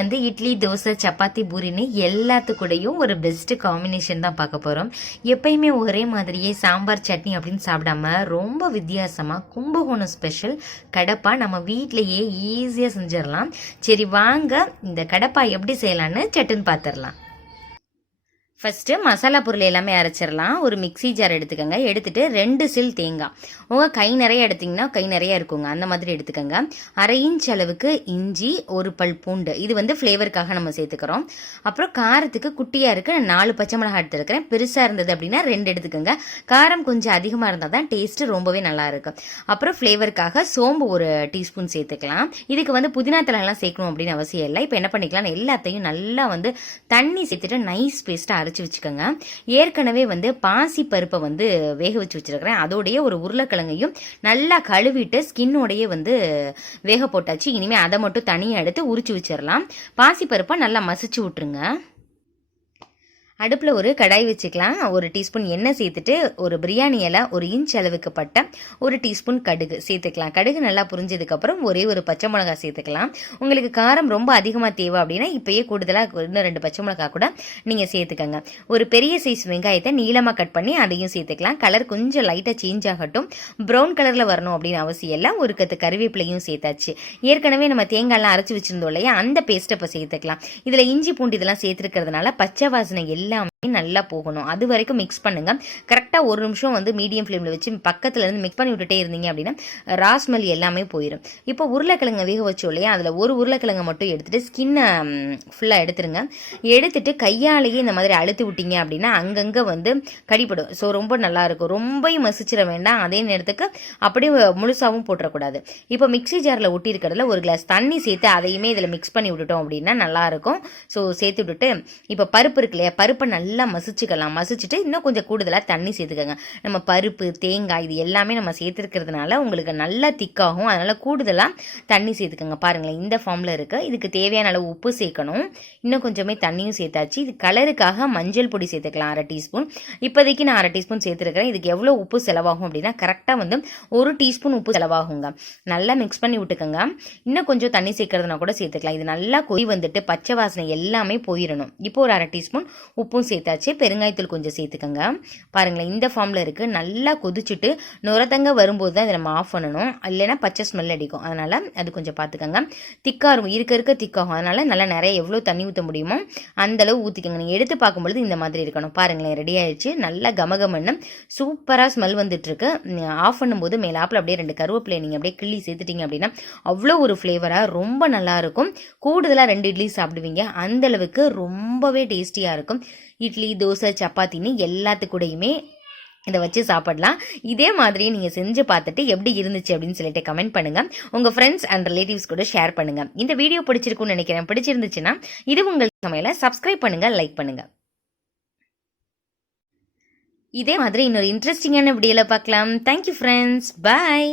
வந்து இட்லி, தோசை, சப்பாத்தி, பூரின்னு எல்லாத்துக்கூடையும் ஒரு best combination தான் பார்க்க போகிறோம். எப்பயுமே ஒரே மாதிரியே சாம்பார் சட்னி அப்படின்னு சாப்பிடாம ரொம்ப வித்தியாசமாக கும்பகோணம் ஸ்பெஷல் கடப்பா நம்ம வீட்டிலையே ஈஸியாக செஞ்சிடலாம். சரி வாங்க இந்த கடப்பா எப்படி செய்யலான்னு சட்டுன்னு பார்த்துடலாம். ஃபஸ்ட்டு மசாலா பொருள் எல்லாமே அரைச்சிடலாம். ஒரு மிக்சி ஜார் எடுத்துக்கோங்க. எடுத்துகிட்டு 2 சில் தேங்காய், உங்கள் கை நிறைய எடுத்திங்கன்னா கை நிறைய இருக்குங்க, அந்த மாதிரி எடுத்துக்கோங்க. 1/2 இன்ச் அளவுக்கு இஞ்சி, 1 பல் பூண்டு, இது வந்து ஃப்ளேவருக்காக நம்ம சேர்த்துக்கிறோம். அப்புறம் காரத்துக்கு குட்டியாக இருக்குது 4 பச்சை மிளகாய் எடுத்துருக்கிறேன். பெருசாக இருந்தது அப்படின்னா 2 எடுத்துக்கோங்க. காரம் கொஞ்சம் அதிகமாக இருந்தால் தான் டேஸ்ட்டு ரொம்பவே நல்லாயிருக்கும். அப்புறம் ஃப்ளேவருக்காக சோம்பு 1 டீஸ்பூன் சேர்த்துக்கலாம். இதுக்கு வந்து புதினா தலைலாம் சேர்க்கணும் அப்படின்னு அவசியம் இல்லை. இப்போ என்ன பண்ணிக்கலாம், எல்லாத்தையும் நல்லா வந்து தண்ணி சேர்த்துட்டு நைஸ் பேஸ்ட்டாக அரைச்சி வச்சுக்கோங்க. ஏற்கனவே வந்து பாசி பருப்பை வந்து வேக வச்சு வச்சிருக்கிறேன். அதோடைய ஒரு உருளைக்கிழங்கையும் நல்லா கழுவிட்டு ஸ்கின்னோடையே வந்து வேக போட்டாச்சு. இனிமேல் அதை மட்டும் தனியாக எடுத்து உரிச்சு வச்சிடலாம். பாசி பருப்பை நல்லா மசிச்சு விட்டுருங்க. அடுப்பில் ஒரு கடாய் வச்சுக்கலாம். 1 டீஸ்பூன் எண்ணெய் சேர்த்துட்டு ஒரு பிரியாணி இலை 1 இன்ச் அளவுக்கு பட்டை, 1 டீஸ்பூன் கடுகு சேர்த்துக்கலாம். கடுகு நல்லா புரிஞ்சதுக்கப்புறம் ஒரே ஒரு பச்சை மிளகாய் சேர்த்துக்கலாம். உங்களுக்கு காரம் ரொம்ப அதிகமாக தேவை அப்படின்னா இப்போயே கூடுதலாக இன்னும் 2 பச்சை மிளகாய் கூட நீங்கள் சேர்த்துக்கோங்க. ஒரு பெரிய சைஸ் வெங்காயத்தை நீளமாக கட் பண்ணி அதையும் சேர்த்துக்கலாம். கலர் கொஞ்சம் லைட்டாக சேஞ்ச் ஆகட்டும். ப்ரௌன் கலரில் வரணும் அப்படின்னு அவசியம் இல்லை. ஒரு கத்து கருவேப்பிலையும் சேர்த்தாச்சு. ஏற்கனவே நம்ம தேங்காய்லாம் அரைச்சி வச்சுருந்தோம் இல்லையா, அந்த பேஸ்ட்டை இப்போ சேர்த்துக்கலாம். இதில் இஞ்சி பூண்டு இதெல்லாம் சேர்த்துருக்கிறதுனால பச்சை வாசனை எல்லாமே நல்லா போகணும். அது வரைக்கும் மிக்ஸ் பண்ணுங்க. கரெக்டாக 1 நிமிஷம் வந்து மீடியம் ஃப்ளேமில் வச்சு பக்கத்துல இருந்து மிக்ஸ் பண்ணி விட்டுட்டே இருந்தீங்க அப்படின்னா ராஸ்மெல் எல்லாமே போயிடும். இப்போ உருளைக்கிழங்கு வேக வச்சோம் இல்லையா, அதில் ஒரு உருளைக்கிழங்கு மட்டும் எடுத்துட்டு ஸ்கின்னை ஃபுல்லாக எடுத்துருங்க. எடுத்துட்டு கையாலேயே இந்த மாதிரி அழுத்தி விட்டீங்க அப்படின்னா அங்கங்கே வந்து கடிப்படும். ஸோ ரொம்ப நல்லா இருக்கும். ரொம்பவும் மசிச்சிட வேண்டாம், அதே நேரத்துக்கு அப்படியே முழுசாகவும் போட்டுறக்கூடாது. இப்போ மிக்சி ஜாரில் ஒட்டி இருக்கிறதுல 1 கிளாஸ் தண்ணி சேர்த்து அதையுமே இதில் மிக்ஸ் பண்ணி விட்டுட்டோம் அப்படின்னா நல்லாயிருக்கும். ஸோ சேர்த்து விட்டுட்டு இப்போ பருப்பு இருக்கு இல்லையா, பருப்பை நல்லா மசிச்சுக்கலாம். மசிச்சுட்டு இன்னும் கொஞ்சம் கூடுதலாக தண்ணி சேர்த்துக்கோங்க. நம்ம பருப்பு தேங்காய் இது எல்லாமே நம்ம சேர்த்துருக்கிறதுனால உங்களுக்கு நல்லா திக்காகும். அதனால் கூடுதலாக தண்ணி சேர்த்துக்கோங்க. பாருங்களேன் இந்த ஃபார்மில் இருக்குது. இதுக்கு தேவையான அளவு உப்பு சேர்க்கணும். இன்னும் கொஞ்சமே தண்ணியும் சேர்த்தாச்சு. இது கலருக்காக மஞ்சள் பொடி சேர்த்துக்கலாம் 1/2 டீஸ்பூன். இப்போதைக்கு நான் 1/2 டீஸ்பூன் சேர்த்துருக்கிறேன். இதுக்கு எவ்வளோ உப்பு செலவாகும் அப்படின்னா கரெக்டாக வந்து 1 டீஸ்பூன் உப்பு செலவாகுங்க. நல்லா மிக்ஸ் பண்ணி விட்டுக்கோங்க. இன்னும் கொஞ்சம் தண்ணி சேர்க்கறதுனா கூட சேர்த்துக்கலாம். இது நல்லா கொதி வந்துட்டு பச்சை வாசனை எல்லாமே போயிடணும். இப்போ ஒரு 1/2 டீஸ்பூன் உப்பும் சேர்த்தாச்சு. பெருங்காயத்தூள் கொஞ்சம் சேர்த்துக்கோங்க. பாருங்களேன் இந்த ஃபார்மில் இருக்குது. நல்லா கொதிச்சுட்டு நுரத்தங்க வரும்போது தான் இதை நம்ம ஆஃப் பண்ணணும். இல்லைன்னா பச்சை ஸ்மெல் அடிக்கும். அதனால் அது கொஞ்சம் பார்த்துக்கோங்க. திக்காகும், இருக்க திக்காகும். அதனால் நல்லா நிறைய எவ்வளோ தண்ணி ஊற்ற முடியுமோ அந்தளவு ஊற்றிக்கோங்க. நீங்கள் எடுத்து பார்க்கும்பொழுது இந்த மாதிரி இருக்கணும். பாருங்களேன் ரெடி ஆயிடுச்சு. நல்லா கமகமன்னு சூப்பராக ஸ்மெல் வந்துட்டுருக்கு. ஆஃப் பண்ணும்போது மேலாப்பில் அப்படியே 2 கருவேப்பிலை நீங்கள் அப்படியே கிள்ளி சேர்த்துட்டீங்க அப்படின்னா அவ்வளோ ஒரு ஃப்ளேவராக ரொம்ப நல்லாயிருக்கும். கூடுதலாக 2 இட்லி சாப்பிடுவீங்க. அந்தளவுக்கு ரொம்பவே டேஸ்டியாக இருக்கும். இட்லி, தோசை, சப்பாத்தின்னு எல்லாத்துக்கூடையுமே இதை வச்சு சாப்பிடலாம். இதே மாதிரியே நீங்கள் செஞ்சு பார்த்துட்டு எப்படி இருந்துச்சு அப்படின்னு சொல்லிட்டு கமெண்ட் பண்ணுங்க. உங்கள் ஃப்ரெண்ட்ஸ் அண்ட் ரிலேட்டிவ்ஸ் கூட ஷேர் பண்ணுங்க. இந்த வீடியோ பிடிச்சிருக்குன்னு நினைக்கிறேன். பிடிச்சிருந்துச்சுன்னா இது உங்கள் சமையலை சப்ஸ்கிரைப் பண்ணுங்க, லைக் பண்ணுங்க. இதே மாதிரி இன்னொரு இன்ட்ரெஸ்டிங்கான வீடியோவில் பார்க்கலாம். தேங்க்யூ ஃப்ரெண்ட்ஸ், பாய்.